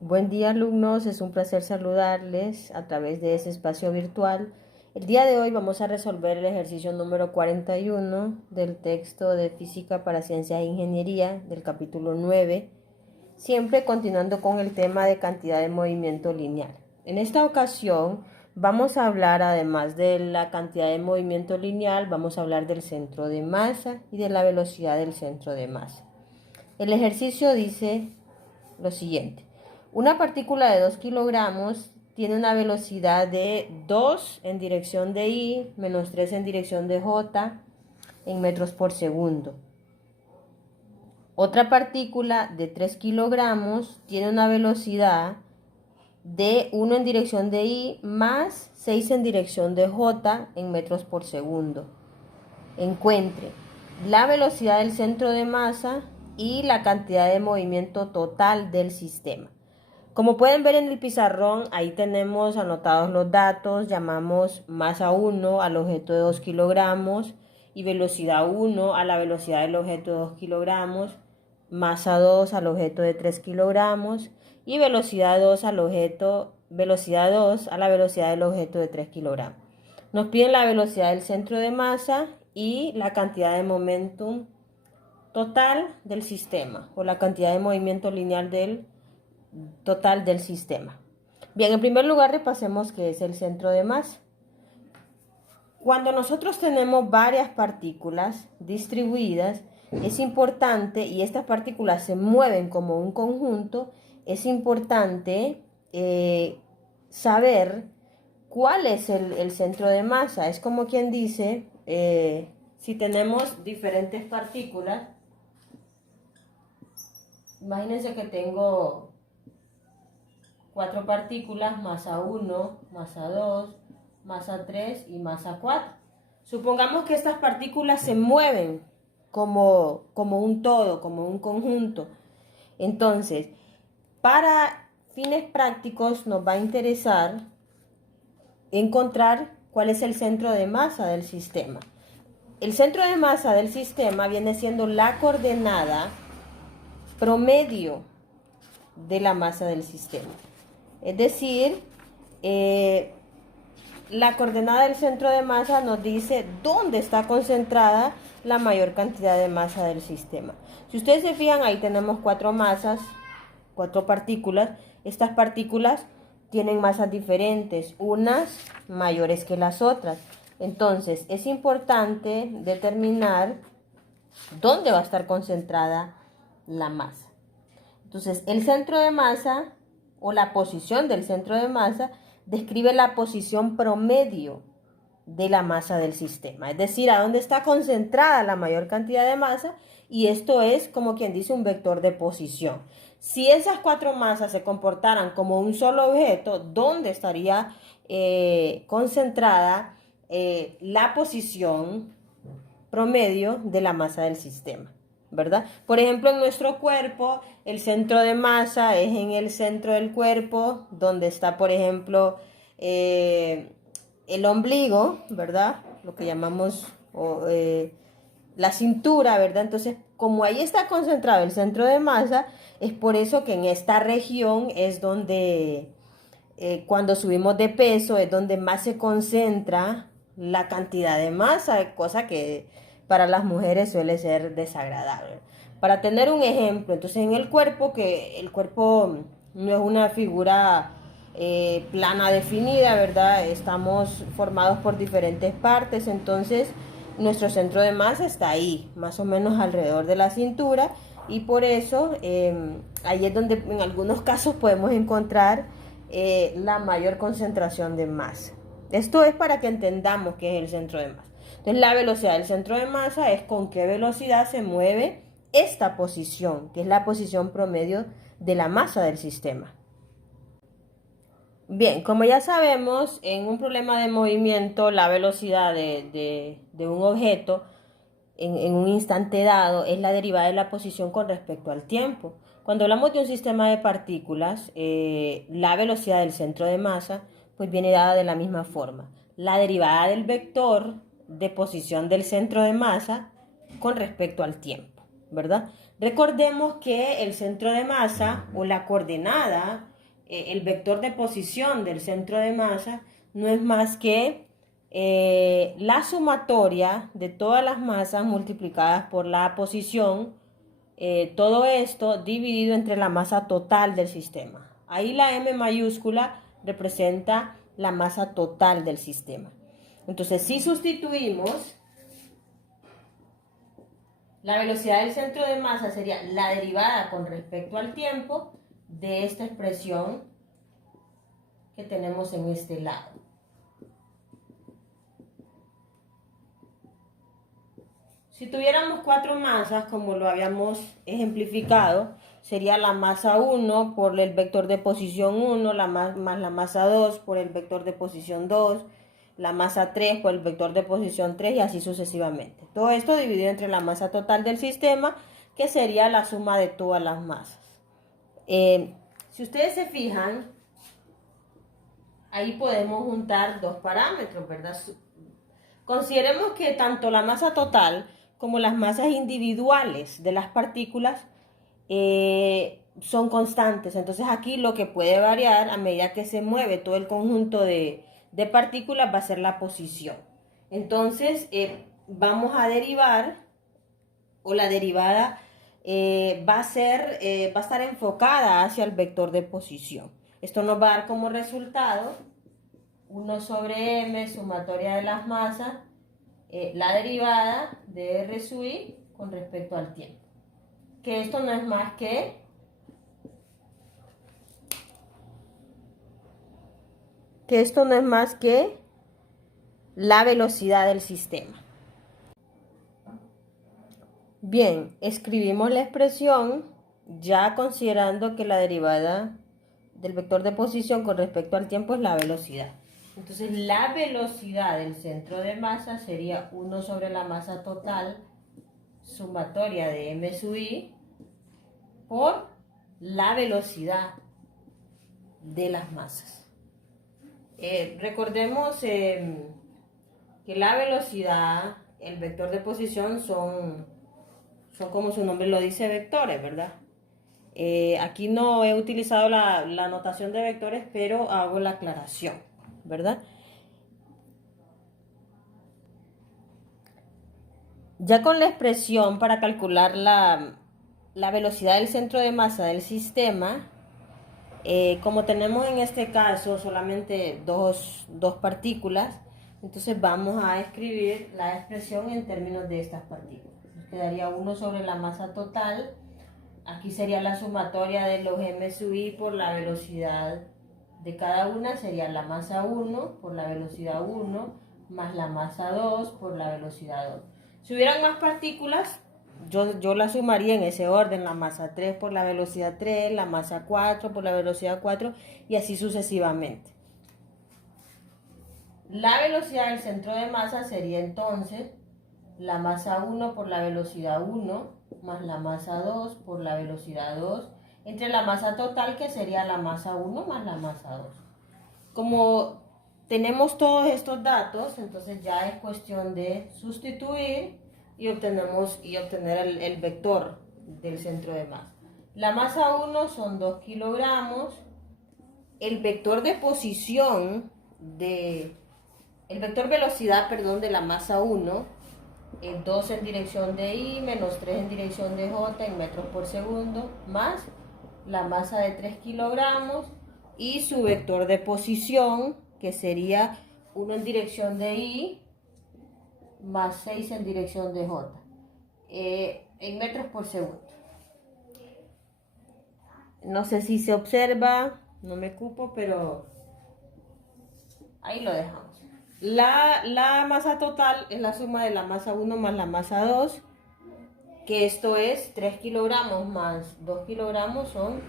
Buen día, alumnos, es un placer saludarles a través de ese espacio virtual. El día de hoy vamos a resolver el ejercicio número 41 del texto de Física para Ciencias e Ingeniería del capítulo 9, siempre continuando con el tema de cantidad de movimiento lineal. En esta ocasión vamos a hablar, además de la cantidad de movimiento lineal, vamos a hablar del centro de masa y de la velocidad del centro de masa. El ejercicio dice lo siguiente: una partícula de 2 kilogramos tiene una velocidad de 2 en dirección de y menos 3 en dirección de j en metros por segundo. Otra partícula de 3 kilogramos tiene una velocidad de 1 en dirección de y más 6 en dirección de j en metros por segundo. Encuentre la velocidad del centro de masa y la cantidad de movimiento total del sistema. Como pueden ver en el pizarrón, ahí tenemos anotados los datos. Llamamos masa 1 al objeto de 2 kilogramos y velocidad 1 a la velocidad del objeto de 2 kilogramos, masa 2 al objeto de 3 kilogramos y velocidad 2 a la velocidad del objeto de 3 kilogramos. Nos piden la velocidad del centro de masa y la cantidad de momentum total del sistema, o la cantidad de movimiento lineal total del sistema. Bien, en primer lugar repasemos qué es el centro de masa. Cuando nosotros tenemos varias partículas distribuidas, es importante, y estas partículas se mueven como un conjunto, es importante saber cuál es el centro de masa. Es como quien dice, si tenemos diferentes partículas, imagínense que tengo 4 partículas, masa 1, masa 2, masa 3 y masa 4. Supongamos que estas partículas se mueven como un todo, como un conjunto. Entonces, para fines prácticos nos va a interesar encontrar cuál es el centro de masa del sistema. El centro de masa del sistema viene siendo la coordenada promedio de la masa del sistema. Es decir, la coordenada del centro de masa nos dice dónde está concentrada la mayor cantidad de masa del sistema. Si ustedes se fijan, ahí tenemos 4 masas, 4 partículas. Estas partículas tienen masas diferentes, unas mayores que las otras. Entonces, es importante determinar dónde va a estar concentrada la masa. Entonces, el centro de masa, o la posición del centro de masa, describe la posición promedio de la masa del sistema, es decir, a dónde está concentrada la mayor cantidad de masa, y esto es como quien dice un vector de posición. Si esas 4 masas se comportaran como un solo objeto, ¿dónde estaría concentrada la posición promedio de la masa del sistema? ¿Verdad? Por ejemplo, en nuestro cuerpo, el centro de masa es en el centro del cuerpo, donde está, por ejemplo, el ombligo, ¿verdad? Lo que llamamos la cintura, ¿verdad? Entonces, como ahí está concentrado el centro de masa, es por eso que en esta región es donde, cuando subimos de peso, es donde más se concentra la cantidad de masa, cosa que para las mujeres suele ser desagradable. Para tener un ejemplo, entonces en el cuerpo, que el cuerpo no es una figura plana definida, ¿verdad? Estamos formados por diferentes partes, entonces nuestro centro de masa está ahí, más o menos alrededor de la cintura, y por eso ahí es donde en algunos casos podemos encontrar la mayor concentración de masa. Esto es para que entendamos qué es el centro de masa. Entonces, la velocidad del centro de masa es con qué velocidad se mueve esta posición, que es la posición promedio de la masa del sistema. Bien, como ya sabemos, en un problema de movimiento, la velocidad de un objeto en un instante dado es la derivada de la posición con respecto al tiempo. Cuando hablamos de un sistema de partículas, la velocidad del centro de masa pues viene dada de la misma forma. La derivada del vector de posición del centro de masa con respecto al tiempo, ¿verdad? Recordemos que el centro de masa o la coordenada, el vector de posición del centro de masa, no es más que la sumatoria de todas las masas multiplicadas por la posición, todo esto dividido entre la masa total del sistema. Ahí la M mayúscula representa la masa total del sistema. Entonces, si sustituimos, la velocidad del centro de masa sería la derivada con respecto al tiempo de esta expresión que tenemos en este lado. Si tuviéramos 4 masas, como lo habíamos ejemplificado, sería la masa 1 por el vector de posición 1, más la masa 2 por el vector de posición 2, la masa 3 por el vector de posición 3 y así sucesivamente. Todo esto dividido entre la masa total del sistema, que sería la suma de todas las masas. Si ustedes se fijan, ahí podemos juntar dos parámetros, ¿verdad? Consideremos que tanto la masa total como las masas individuales de las partículas son constantes. Entonces aquí lo que puede variar a medida que se mueve todo el conjunto de partículas va a ser la posición. Entonces vamos a derivar, o la derivada va a estar enfocada hacia el vector de posición. Esto nos va a dar como resultado 1 sobre m sumatoria de las masas, la derivada de R sub I con respecto al tiempo. Que esto no es más que la velocidad del sistema. Bien, escribimos la expresión ya considerando que la derivada del vector de posición con respecto al tiempo es la velocidad. Entonces la velocidad del centro de masa sería 1 sobre la masa total sumatoria de m sub i por la velocidad de las masas. Recordemos que la velocidad, el vector de posición son como su nombre lo dice, vectores, ¿verdad? Aquí no he utilizado la notación de vectores, pero hago la aclaración, ¿verdad? Ya con la expresión para calcular la velocidad del centro de masa del sistema, como tenemos en este caso solamente dos partículas, entonces vamos a escribir la expresión en términos de estas partículas. Nos quedaría 1 sobre la masa total. Aquí sería la sumatoria de los m sub i por la velocidad de cada una, sería la masa 1 por la velocidad 1 más la masa 2 por la velocidad 2. Si hubieran más partículas, yo la sumaría en ese orden, la masa 3 por la velocidad 3, la masa 4 por la velocidad 4 y así sucesivamente. La velocidad del centro de masa sería entonces la masa 1 por la velocidad 1 más la masa 2 por la velocidad 2 entre la masa total, que sería la masa 1 más la masa 2. Como tenemos todos estos datos, entonces ya es cuestión de sustituir y obtener el vector del centro de masa. La masa 1 son 2 kilogramos. El vector de posición el vector velocidad, perdón, de la masa 1 es 2 en dirección de I menos 3 en dirección de J en metros por segundo, más la masa de 3 kilogramos y su vector de posición, que sería 1 en dirección de I más 6 en dirección de J, en metros por segundo. No sé si se observa, no me cupo, pero ahí lo dejamos. La masa total es la suma de la masa 1 más la masa 2, que esto es 3 kilogramos más 2 kilogramos son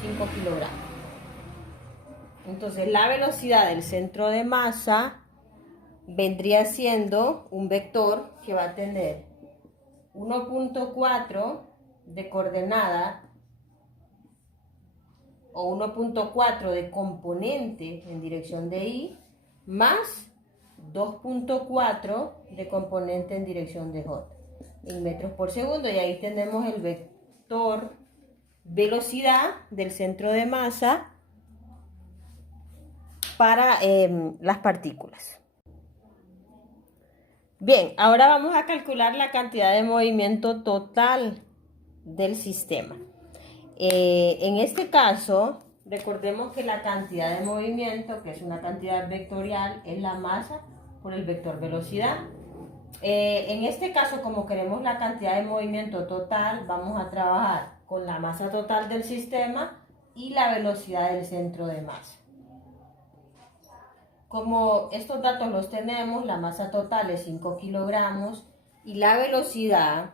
5 kilogramos. Entonces la velocidad del centro de masa vendría siendo un vector que va a tener 1.4 de coordenada o 1.4 de componente en dirección de I más 2.4 de componente en dirección de J en metros por segundo, y ahí tenemos vector velocidad del centro de masa para las partículas. Bien, ahora vamos a calcular la cantidad de movimiento total del sistema. En este caso, recordemos que la cantidad de movimiento, que es una cantidad vectorial, es la masa por el vector velocidad. En este caso, como queremos la cantidad de movimiento total, vamos a trabajar con la masa total del sistema y la velocidad del centro de masa. Como estos datos los tenemos, la masa total es 5 kilogramos y la velocidad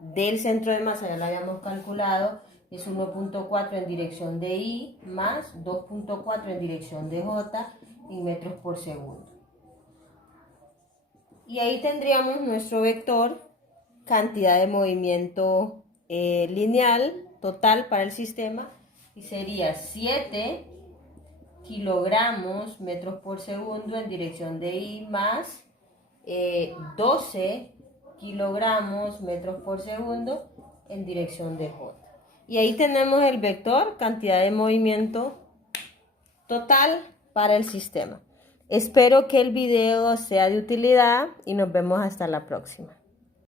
del centro de masa, ya la habíamos calculado, es 1.4 en dirección de I más 2.4 en dirección de J en metros por segundo. Y ahí tendríamos nuestro vector, cantidad de movimiento lineal total para el sistema, y sería 7 kilogramos metros por segundo en dirección de I más 12 kilogramos metros por segundo en dirección de J. Y ahí tenemos el vector, cantidad de movimiento total para el sistema. Espero que el video sea de utilidad y nos vemos hasta la próxima.